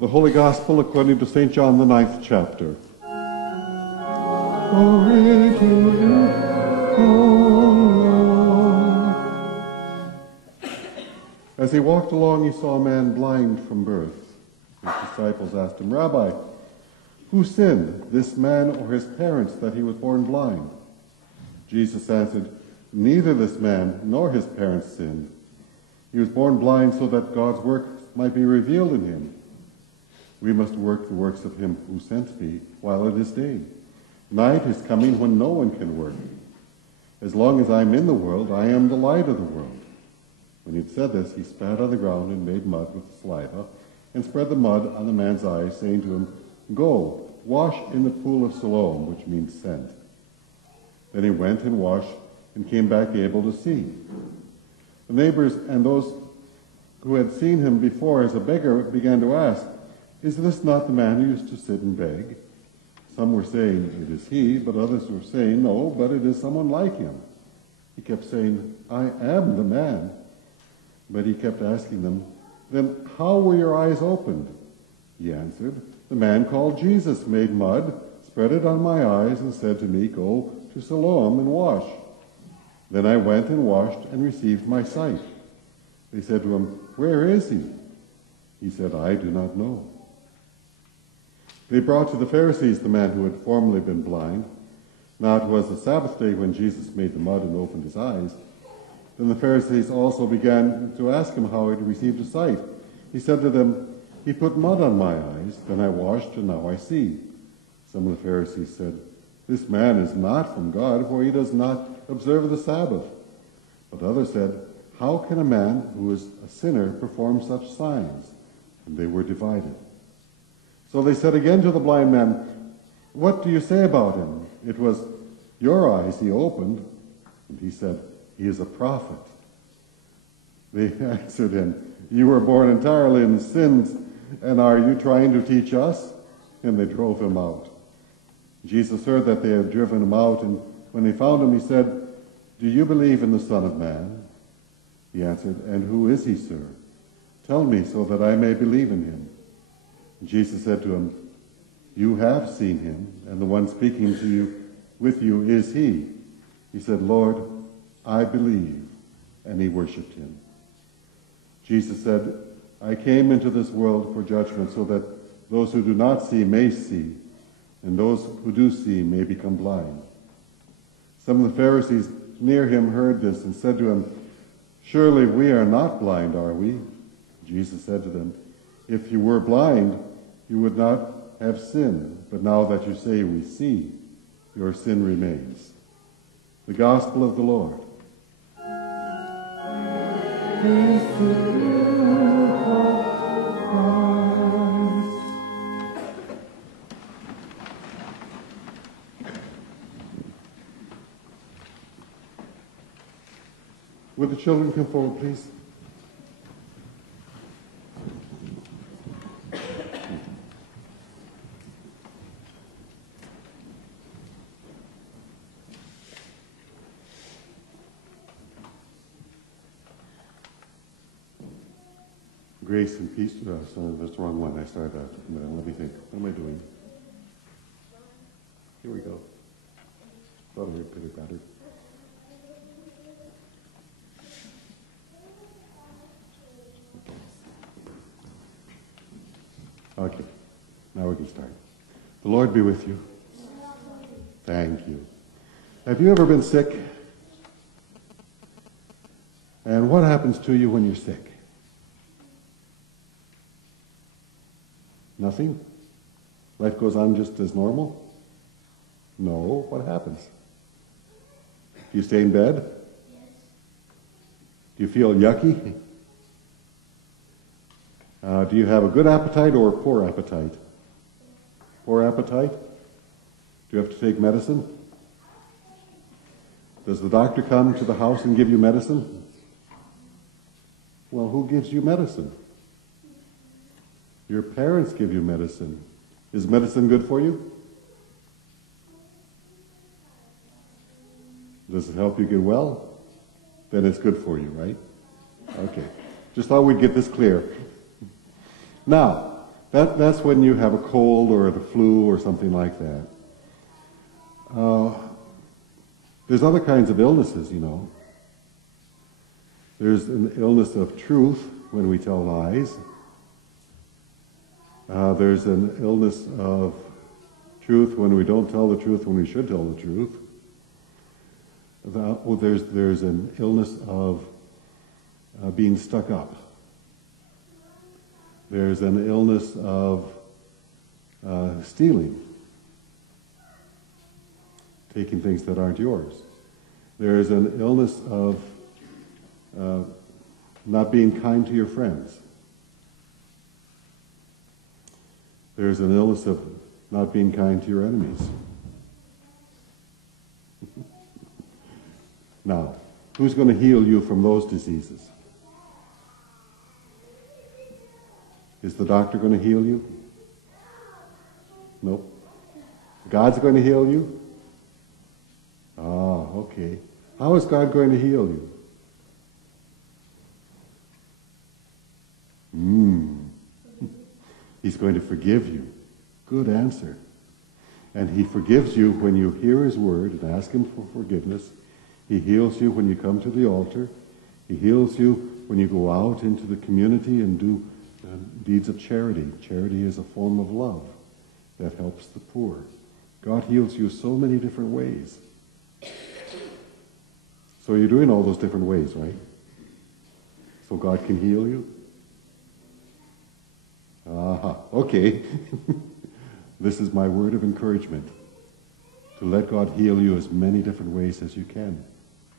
The Holy Gospel according to St. John, the 9th chapter. Glory to you, O Lord. As he walked along, he saw a man blind from birth. His disciples asked him, Rabbi, who sinned, this man or his parents, that he was born blind? Jesus answered, neither this man nor his parents sinned. He was born blind so that God's work might be revealed in him. We must work the works of him who sent me while it is day. Night is coming when no one can work. As long as I am in the world, I am the light of the world. When he had said this, he spat on the ground and made mud with saliva, and spread the mud on the man's eyes, saying to him, Go, wash in the pool of Siloam, which means sent. Then he went and washed and came back able to see. The neighbors and those who had seen him before as a beggar began to ask, Is this not the man who used to sit and beg? Some were saying, It is he, but others were saying, No, but it is someone like him. He kept saying, I am the man. But he kept asking them, Then how were your eyes opened? He answered, The man called Jesus made mud, spread it on my eyes, and said to me, Go to Siloam and wash. Then I went and washed and received my sight. They said to him, Where is he? He said, I do not know. They brought to the Pharisees the man who had formerly been blind. Now it was the Sabbath day when Jesus made the mud and opened his eyes. Then the Pharisees also began to ask him how he had received his sight. He said to them, He put mud on my eyes, then I washed, and now I see. Some of the Pharisees said, This man is not from God, for he does not observe the Sabbath. But others said, How can a man who is a sinner perform such signs? And they were divided. So they said again to the blind man, What do you say about him? It was your eyes he opened. And he said, He is a prophet. They answered him, You were born entirely in sins, and are you trying to teach us? And they drove him out. Jesus heard that they had driven him out, and when they found him, he said, Do you believe in the Son of Man? He answered, And who is he, sir? Tell me so that I may believe in him. And Jesus said to him, You have seen him, and the one speaking to you with you is he. He said, Lord, I believe. And he worshipped him. Jesus said, I came into this world for judgment so that those who do not see may see, and those who do see may become blind. Some of the Pharisees near him heard this and said to him, Surely we are not blind, are we? Jesus said to them, If you were blind, you would not have sin, but now that you say we see, your sin remains. The Gospel of the Lord. Would the children come forward, please? Grace and peace. Sorry, that's the wrong one. I started out. Let me think. What am I doing? Here we go. Thought I heard pitter-patter. Okay. Now we can start. The Lord be with you. Thank you. Have you ever been sick? And what happens to you when you're sick? Nothing? Life goes on just as normal? No. What happens? Do you stay in bed? Yes. Do you feel yucky? Do you have a good appetite or a poor appetite? Poor appetite? Do you have to take medicine? Does the doctor come to the house and give you medicine? Well, who gives you medicine? Your parents give you medicine. Is medicine good for you? Does it help you get well? Then it's good for you, right? Okay. Just thought we'd get this clear. Now, That's when you have a cold or the flu or something like that. There's other kinds of illnesses, you know. There's an illness of truth when we tell lies. There's an illness of truth when we don't tell the truth when we should tell the truth. There's an illness of being stuck up. There's an illness of stealing, taking things that aren't yours. There's an illness of not being kind to your friends. There's an illness of not being kind to your enemies. Now, who's going to heal you from those diseases? Is the doctor going to heal you? Nope. God's going to heal you? Ah, okay. How is God going to heal you? He's going to forgive you. Good answer. And he forgives you when you hear his word and ask him for forgiveness. He heals you when you come to the altar. He heals you when you go out into the community and do deeds of charity. Charity is a form of love that helps the poor. God heals you so many different ways. So you're doing all those different ways, right? So God can heal you? Aha, okay. This is my word of encouragement. To let God heal you as many different ways as you can.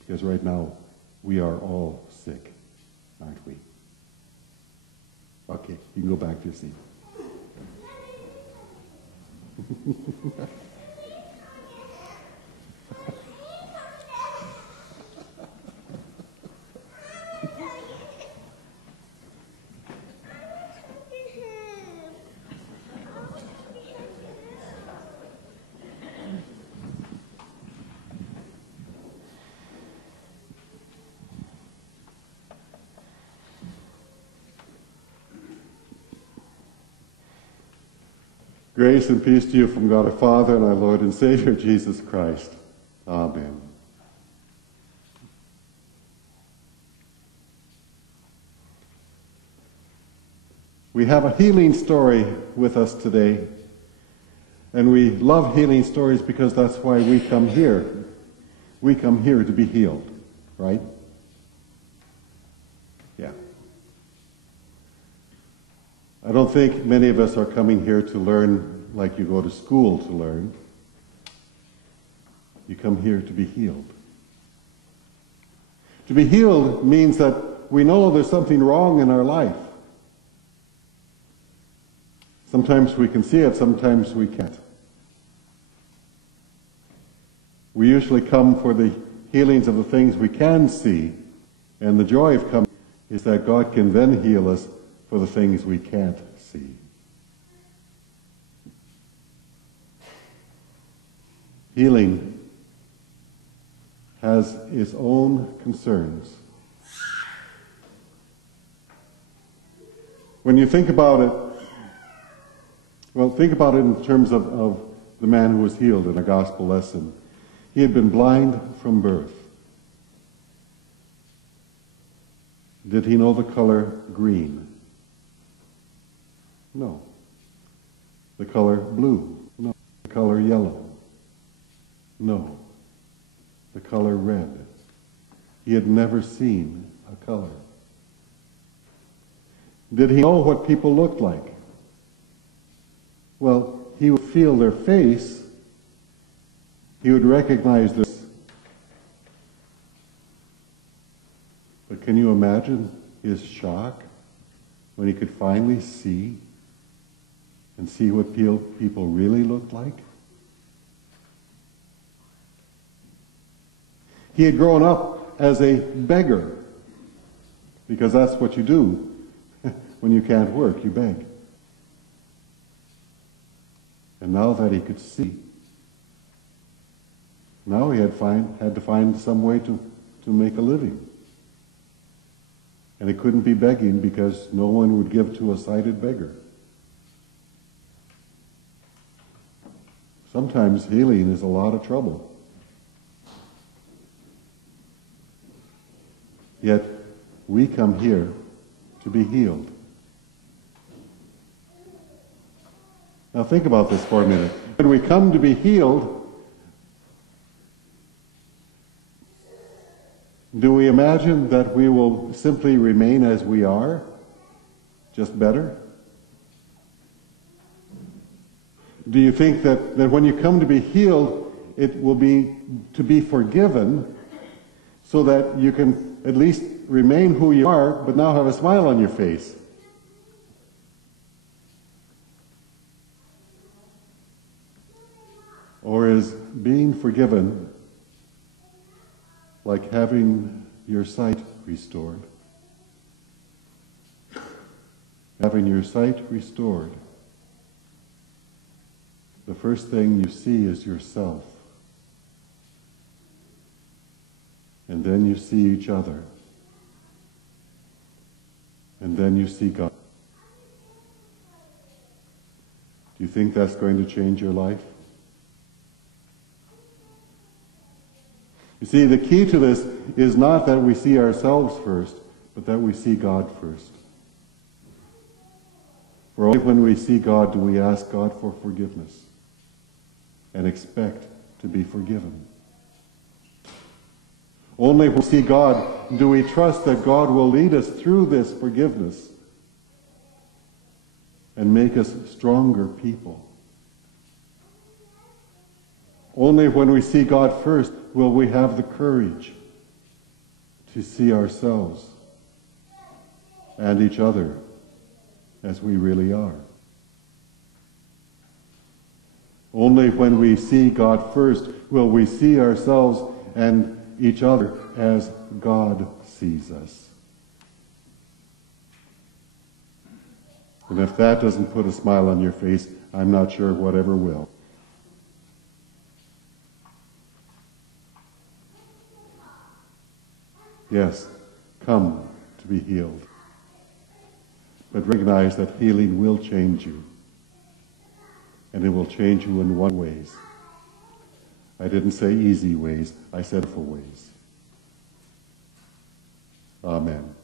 Because right now, we are all sick, aren't we? Okay, you can go back to your seat. Grace and peace to you from God our Father and our Lord and Savior Jesus Christ. Amen. We have a healing story with us today. And we love healing stories because that's why we come here. We come here to be healed, right? Yeah. I don't think many of us are coming here to learn like you go to school to learn. You come here to be healed. To be healed means that we know there's something wrong in our life. Sometimes we can see it, sometimes we can't. We usually come for the healings of the things we can see, and the joy of coming is that God can then heal us for the things we can't see. Healing has its own concerns. When you think about it, well, think about it in terms of the man who was healed in a gospel lesson. He had been blind from birth. Did he know the color green? No. The color blue? No. The color yellow? No. The color red? He had never seen a color. Did he know what people looked like? Well, he would feel their face. He would recognize this. But can you imagine his shock when he could finally see and see what people really looked like? He had grown up as a beggar, because that's what you do when you can't work, you beg. And now that he could see, now he had to find some way to make a living. And he couldn't be begging because no one would give to a sighted beggar. Sometimes healing is a lot of trouble. Yet we come here to be healed. Now think about this for a minute. When we come to be healed, do we imagine that we will simply remain as we are, just better? Do you think that when you come to be healed, it will be to be forgiven so that you can at least remain who you are, but now have a smile on your face? Or is being forgiven like having your sight restored? Having your sight restored, the first thing you see is yourself. And then you see each other. And then you see God. Do you think that's going to change your life? You see, the key to this is not that we see ourselves first, but that we see God first. For only when we see God do we ask God for forgiveness and expect to be forgiven. Only when we see God do we trust that God will lead us through this forgiveness and make us stronger people. Only when we see God first will we have the courage to see ourselves and each other as we really are. Only when we see God first will we see ourselves and each other as God sees us. And if that doesn't put a smile on your face, I'm not sure whatever will. Yes, come to be healed. But recognize that healing will change you. And it will change you in one ways. I didn't say easy ways, I said full ways. Amen.